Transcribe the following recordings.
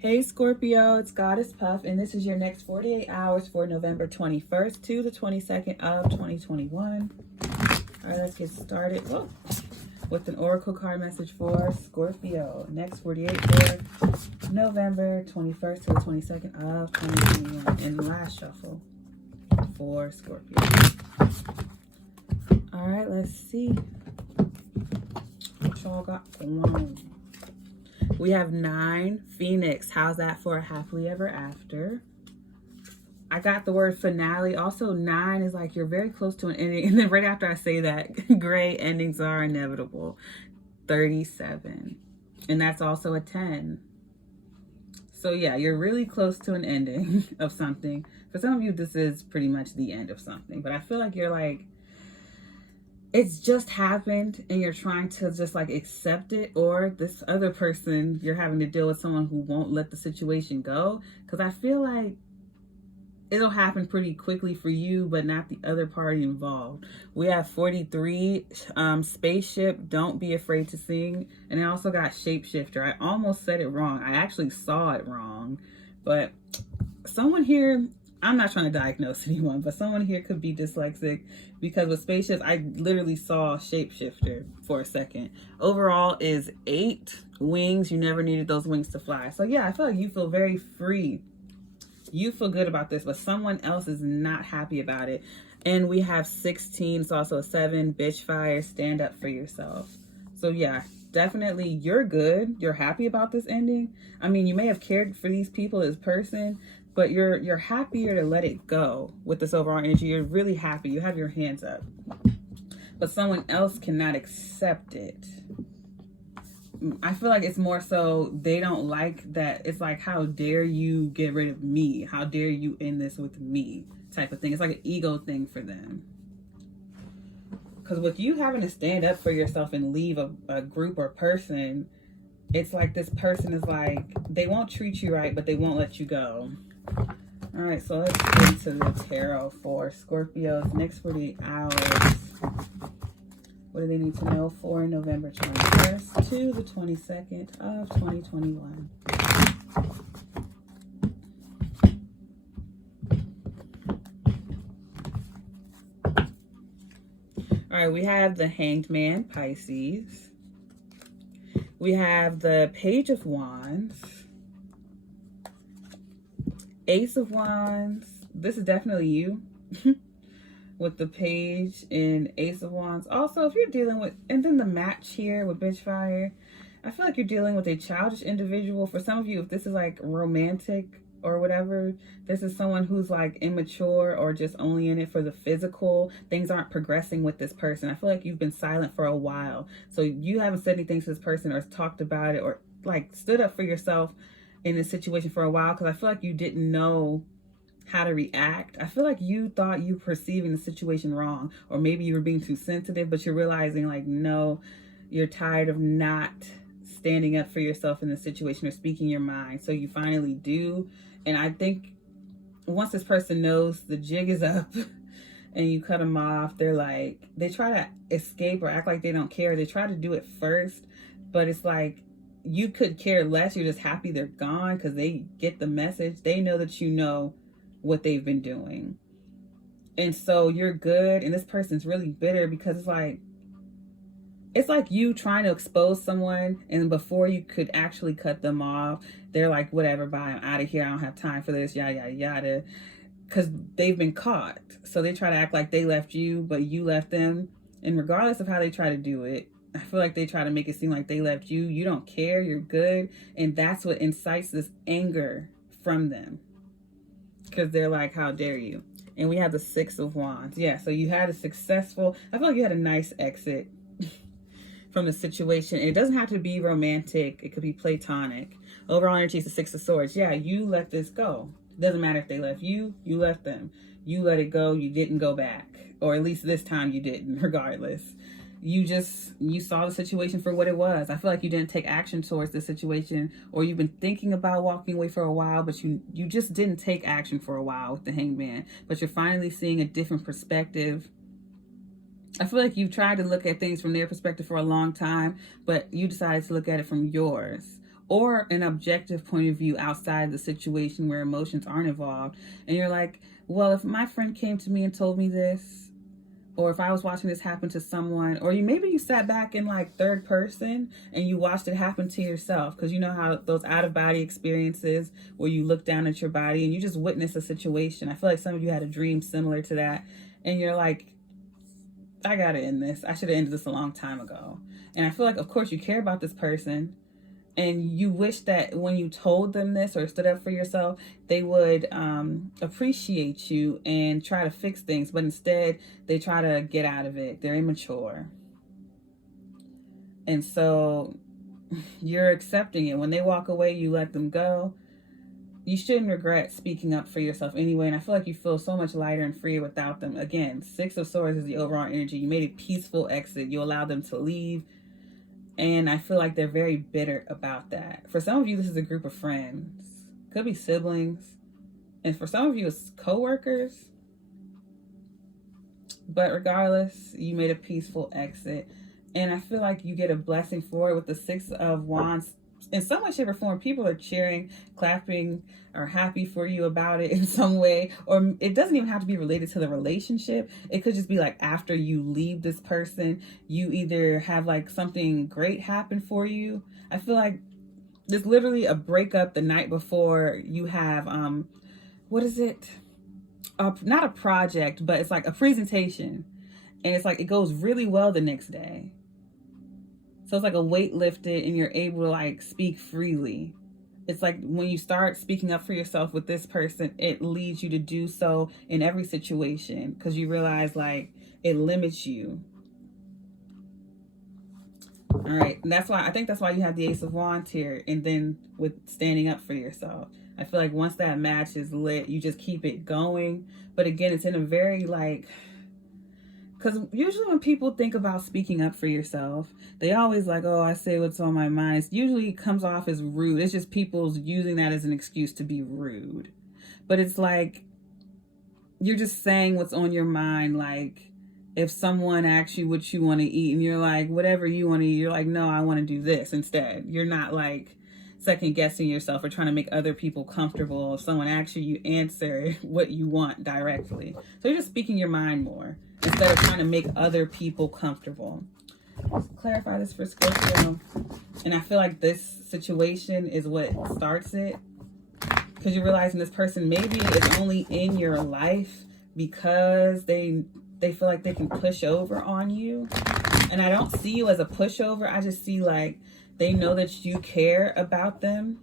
Hey Scorpio, it's Goddess Puff, and this is your next 48 hours for November 21st to the 22nd of 2021. All right, let's get started with an oracle card message for Scorpio. Next 48 for November 21st to the 22nd of 2021. In the last shuffle for Scorpio. All right, let's see what y'all got going on. We have 9, Phoenix. How's that for a happily ever after? I got the word finale. Also, 9 is like you're very close to an ending. And then right after I say that, gray endings are inevitable. 37. And that's also a 10. So yeah, you're really close to an ending of something. For some of you, this is pretty much the end of something. But I feel like you're like, it's just happened and you're trying to just like accept it, or this other person, you're having to deal with someone who won't let the situation go. Because I feel like it'll happen pretty quickly for you, but not the other party involved. We have 43, spaceship, don't be afraid to sing. And I also got shapeshifter. I almost said it wrong. I actually saw it wrong. But someone here, I'm not trying to diagnose anyone, but someone here could be dyslexic, because with spaceships, I literally saw shapeshifter for a second. Overall is 8 wings. You never needed those wings to fly. So yeah, I feel like you feel very free. You feel good about this, but someone else is not happy about it. And we have 16. It's also a 7, bitch fire, stand up for yourself. So yeah, definitely you're good. You're happy about this ending. I mean, you may have cared for these people as person, but you're happier to let it go with this overall energy. You're really happy. You have your hands up. But someone else cannot accept it. I feel like it's more so they don't like that. It's like, how dare you get rid of me? How dare you end this with me? Type of thing. It's like an ego thing for them. Because with you having to stand up for yourself and leave a group or person, it's like this person is like, they won't treat you right, but they won't let you go. All right, so let's get into the tarot for Scorpio's next 48 hours. What do they need to know for November 21st to the 22nd of 2021? All right, we have the Hanged Man, Pisces. We have the Page of Wands. Ace of Wands. This is definitely you. With the Page and Ace of Wands. Also, if you're dealing with, and then the match here with bitch fire, I feel like you're dealing with a childish individual. For some of you, if this is like romantic or whatever, this is someone who's like immature or just only in it for the physical. Things aren't progressing with this person. I feel like you've been silent for a while. So you haven't said anything to this person or talked about it or like stood up for yourself in this situation for a while, because I feel like you didn't know how to react. I feel like you thought you were perceiving the situation wrong, or maybe you were being too sensitive, but you're realizing like, no, you're tired of not standing up for yourself in the situation or speaking your mind. So you finally do. And I think once this person knows the jig is up and you cut them off, they're like, they try to escape or act like they don't care. They try to do it first, but it's like, you could care less. You're just happy they're gone because they get the message. They know that you know what they've been doing. And so you're good. And this person's really bitter because it's like you trying to expose someone, and before you could actually cut them off, they're like, whatever, bye, I'm out of here. I don't have time for this, yada, yada, yada. Because they've been caught. So they try to act like they left you, but you left them. And regardless of how they try to do it, I feel like they try to make it seem like they left you. You don't care. You're good. And that's what incites this anger from them. Because they're like, how dare you? And we have the 6 of Wands. Yeah, so you had a successful, I feel like you had a nice exit from the situation. And it doesn't have to be romantic. It could be platonic. Overall energy is the 6 of Swords. Yeah, you let this go. It doesn't matter if they left you. You left them. You let it go. You didn't go back. Or at least this time you didn't, regardless. You saw the situation for what it was. I feel like you didn't take action towards the situation, or you've been thinking about walking away for a while, but you just didn't take action for a while with the Hanged Man. But you're finally seeing a different perspective. I feel like you've tried to look at things from their perspective for a long time, but you decided to look at it from yours. or an objective point of view outside the situation where emotions aren't involved. And you're like, well, if my friend came to me and told me this, or if I was watching this happen to someone, or maybe you sat back in like third person and you watched it happen to yourself, because you know how those out of body experiences where you look down at your body and you just witness a situation. I feel like some of you had a dream similar to that, and you're like, I gotta end this. I should have ended this a long time ago. And I feel like, of course, you care about this person, and you wish that when you told them this or stood up for yourself, they would appreciate you and try to fix things. But instead, they try to get out of it. They're immature. And so you're accepting it. When they walk away, you let them go. You shouldn't regret speaking up for yourself anyway. And I feel like you feel so much lighter and freer without them. Again, 6 of Swords is the overall energy. You made a peaceful exit. You allowed them to leave. And I feel like they're very bitter about that. For some of you, this is a group of friends. Could be siblings. And for some of you, it's co-workers. But regardless, you made a peaceful exit. And I feel like you get a blessing for it with the 6 of Wands. In some way, shape, or form, people are cheering, clapping, or happy for you about it in some way. Or it doesn't even have to be related to the relationship. It could just be like after you leave this person, you either have like something great happen for you. I feel like there's literally a breakup the night before you have, what is it? Not a project, but it's like a presentation. And it's like it goes really well the next day. So it's like a weight lifted and you're able to like speak freely. It's like when you start speaking up for yourself with this person, it leads you to do so in every situation because you realize like it limits you. All right. And I think that's why you have the Ace of Wands here. And then with standing up for yourself, I feel like once that match is lit, you just keep it going. But again, it's in a very like, because usually when people think about speaking up for yourself, they always like, oh, I say what's on my mind. It usually comes off as rude. It's just people using that as an excuse to be rude. But it's like, you're just saying what's on your mind. Like if someone asks you what you want to eat and you're like, whatever you want to eat, you're like, no, I want to do this instead. You're not like second guessing yourself or trying to make other people comfortable. If someone asks you, you answer what you want directly. So you're just speaking your mind more instead of trying to make other people comfortable. Let's clarify this for Scorpio. And I feel like this situation is what starts it. Because you're realizing this person maybe is only in your life because they feel like they can push over on you. And I don't see you as a pushover. I just see like they know that you care about them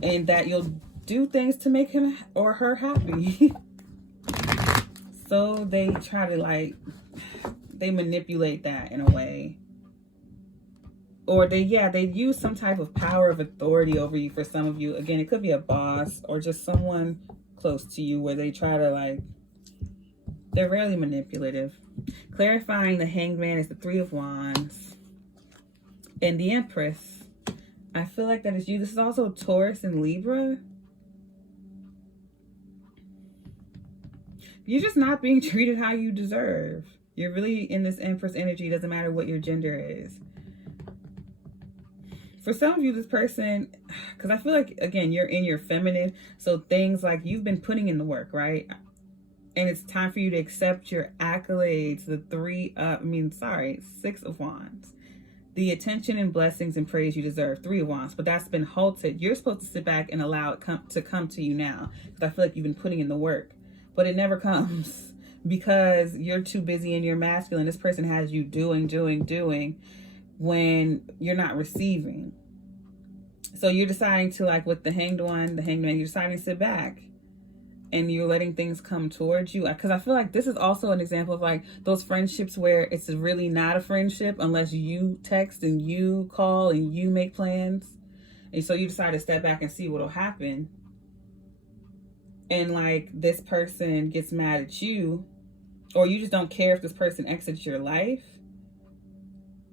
and that you'll do things to make him or her happy. So they try to like, they manipulate that in a way. Or they use some type of power of authority over you for some of you. Again, it could be a boss or just someone close to you where they try to like, they're really manipulative. Clarifying the Hanged Man is the 3 of Wands. And the Empress. I feel like that is you. This is also Taurus and Libra. You're just not being treated how you deserve. You're really in this Empress energy. It doesn't matter what your gender is. For some of you, this person, because I feel like, again, you're in your feminine. So things like you've been putting in the work, right? And it's time for you to accept your accolades. The 6 of Wands. The attention and blessings and praise you deserve. 3 of Wands. But that's been halted. You're supposed to sit back and allow it to come to you now. Because I feel like you've been putting in the work. But it never comes. Because you're too busy in your masculine. This person has you doing when you're not receiving. So you're deciding to, like with the Hanged Man, you're deciding to sit back. And you're letting things come towards you. Because I feel like this is also an example of like those friendships where it's really not a friendship unless you text and you call and you make plans. And so you decide to step back and see what will happen. And like this person gets mad at you, or you just don't care if this person exits your life.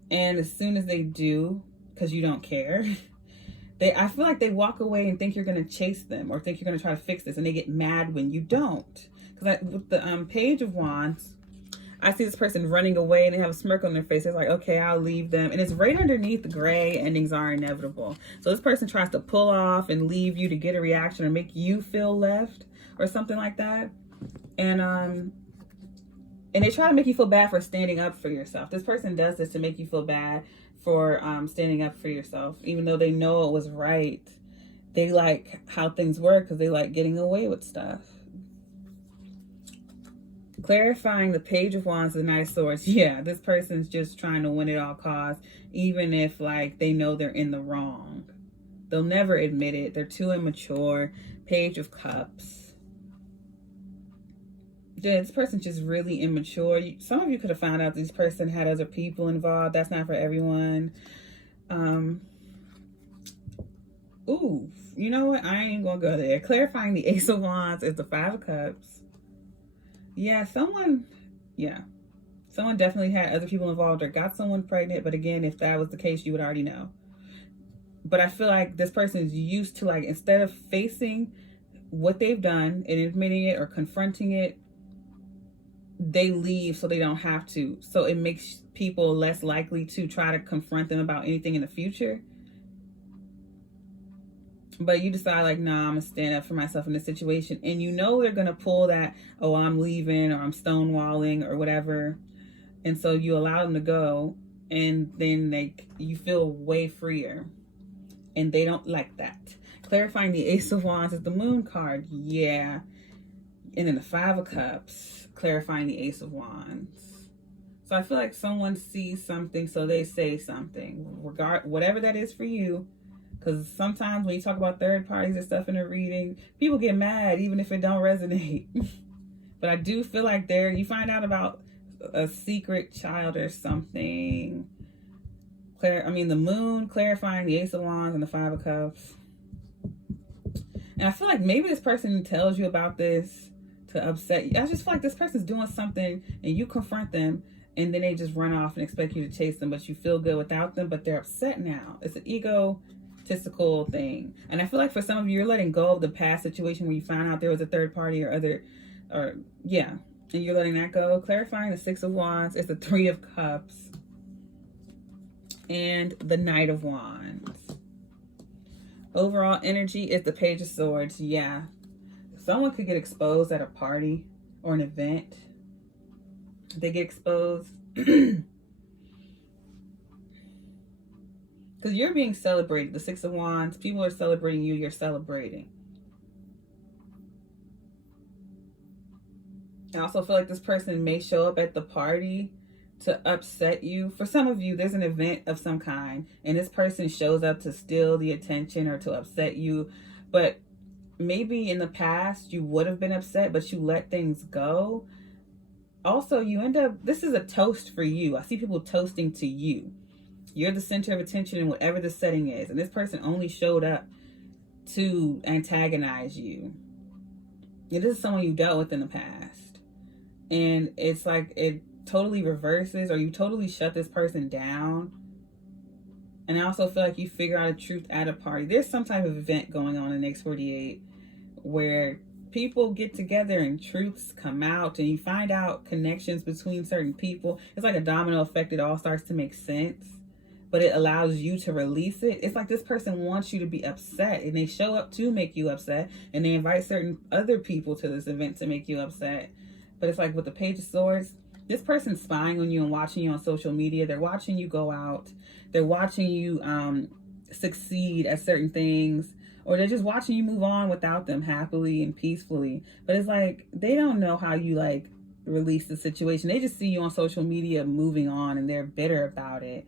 And as soon as they do, because you don't care, I feel like they walk away and think you're going to chase them or think you're going to try to fix this. And they get mad when you don't. Because with the Page of Wands, I see this person running away and they have a smirk on their face. It's like, okay, I'll leave them. And it's right underneath the gray, endings are inevitable. So this person tries to pull off and leave you to get a reaction or make you feel left or something like that. And they try to make you feel bad for standing up for yourself. This person does this to make you feel bad for standing up for yourself, even though they know it was right. They like how things work because they like getting away with stuff. Clarifying the Page of Wands, the Knight of Swords. Yeah, this person's just trying to win at all costs, even if like they know they're in the wrong. They'll never admit it. They're too immature. Page of Cups. Yeah, this person's just really immature. Some of you could have found out this person had other people involved. That's not for everyone. Ooh, you know what? I ain't gonna go there. Clarifying the Ace of Wands is the Five of Cups. Yeah, someone definitely had other people involved or got someone pregnant. But again, if that was the case, you would already know. But I feel like this person is used to, like, instead of facing what they've done and admitting it or confronting it, they leave so they don't have to. So it makes people less likely to try to confront them about anything in the future. But you decide, like, nah, I'm going to stand up for myself in this situation. And you know they're going to pull that, oh, I'm leaving or I'm stonewalling or whatever. And so you allow them to go. And then you feel way freer. And they don't like that. Clarifying the Ace of Wands is the Moon card. Yeah. And then the Five of Cups. Clarifying the Ace of Wands. So I feel like someone sees something, so they say something. Whatever that is for you. Because sometimes when you talk about third parties and stuff in a reading, people get mad even if it don't resonate. But I do feel like you find out about a secret child or something. The Moon, clarifying the Ace of Wands and the Five of Cups. And I feel like maybe this person tells you about this to upset you. I just feel like this person's doing something and you confront them and then they just run off and expect you to chase them, but you feel good without them, but they're upset now. It's an egotistical thing. And I feel like for some of you, you're letting go of the past situation where you found out there was a third party and you're letting that go. Clarifying the Six of Wands is the Three of Cups and the Knight of Wands. Overall energy is the Page of Swords. Yeah. Someone could get exposed at a party or an event. They get exposed because you're being celebrated. The Six of Wands, people are celebrating you. You're celebrating. I also feel like this person may show up at the party to upset you. For some of you, there's an event of some kind and this person shows up to steal the attention or to upset you. But maybe in the past you would have been upset, but you let things go. Also, you end up, this is a toast for you. I see people toasting to you. You're the center of attention in whatever the setting is. And this person only showed up to antagonize you. And this is someone you dealt with in the past. And it's like it totally reverses, or you totally shut this person down. And I also feel like you figure out a truth at a party. There's some type of event going on in X48 where people get together and truths come out and you find out connections between certain people. It's like a domino effect. It all starts to make sense, but it allows you to release it. It's like this person wants you to be upset and they show up to make you upset, and they invite certain other people to this event to make you upset. But it's like with the Page of Swords, this person's spying on you and watching you on social media. They're watching you go out. They're watching you succeed at certain things, or they're just watching you move on without them happily and peacefully. But it's like they don't know how you like release the situation. They just see you on social media moving on and they're bitter about it.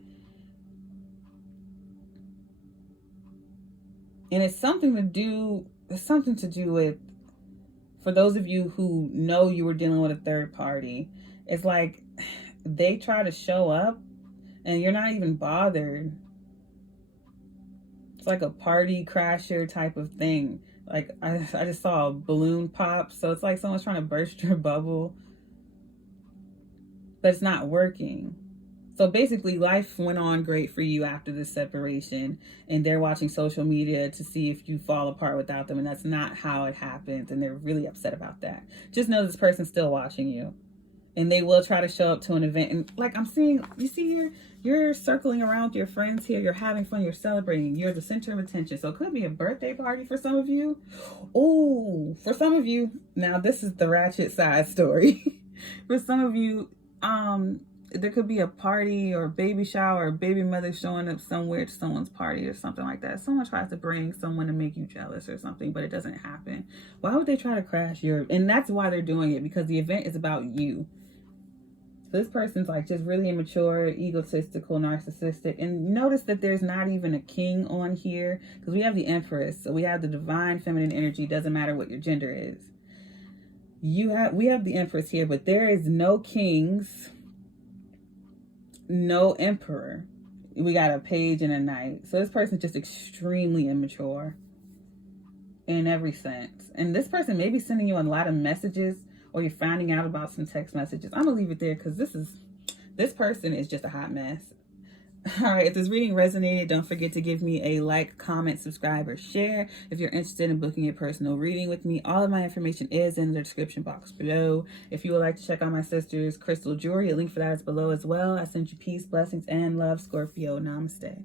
And it's something to do with, for those of you who know you were dealing with a third party, it's like they try to show up and you're not even bothered. It's like a party crasher type of thing. Like I just saw a balloon pop. So it's like someone's trying to burst your bubble, but it's not working. So basically life went on great for you after this separation, and they're watching social media to see if you fall apart without them. And that's not how it happens. And they're really upset about that. Just know this person's still watching you. And they will try to show up to an event. And like I'm seeing, you see here, you're circling around with your friends here. You're having fun. You're celebrating. You're the center of attention. So it could be a birthday party for some of you. Oh, for some of you. Now, this is the ratchet side story. For some of you, there could be a party or a baby shower or baby mother showing up somewhere to someone's party or something like that. Someone tries to bring someone to make you jealous or something, but it doesn't happen. Why would they try to crash your... And that's why they're doing it, because the event is about you. So this person's like just really immature, egotistical, narcissistic. And notice that there's not even a king on here, because we have the Empress. So we have the divine feminine energy. Doesn't matter what your gender is. We have the Empress here, but there is no kings, no emperor. We got a page and a knight. So this person's just extremely immature in every sense. And this person may be sending you a lot of messages, or you're finding out about some text messages. I'm gonna leave it there because this person is just a hot mess. All right, if this reading resonated, don't forget to give me a like, comment, subscribe, or share. If you're interested in booking a personal reading with me, all of my information is in the description box below. If you would like to check out my sister's crystal jewelry, a link for that is below as well. I send you peace, blessings, and love, Scorpio. Namaste.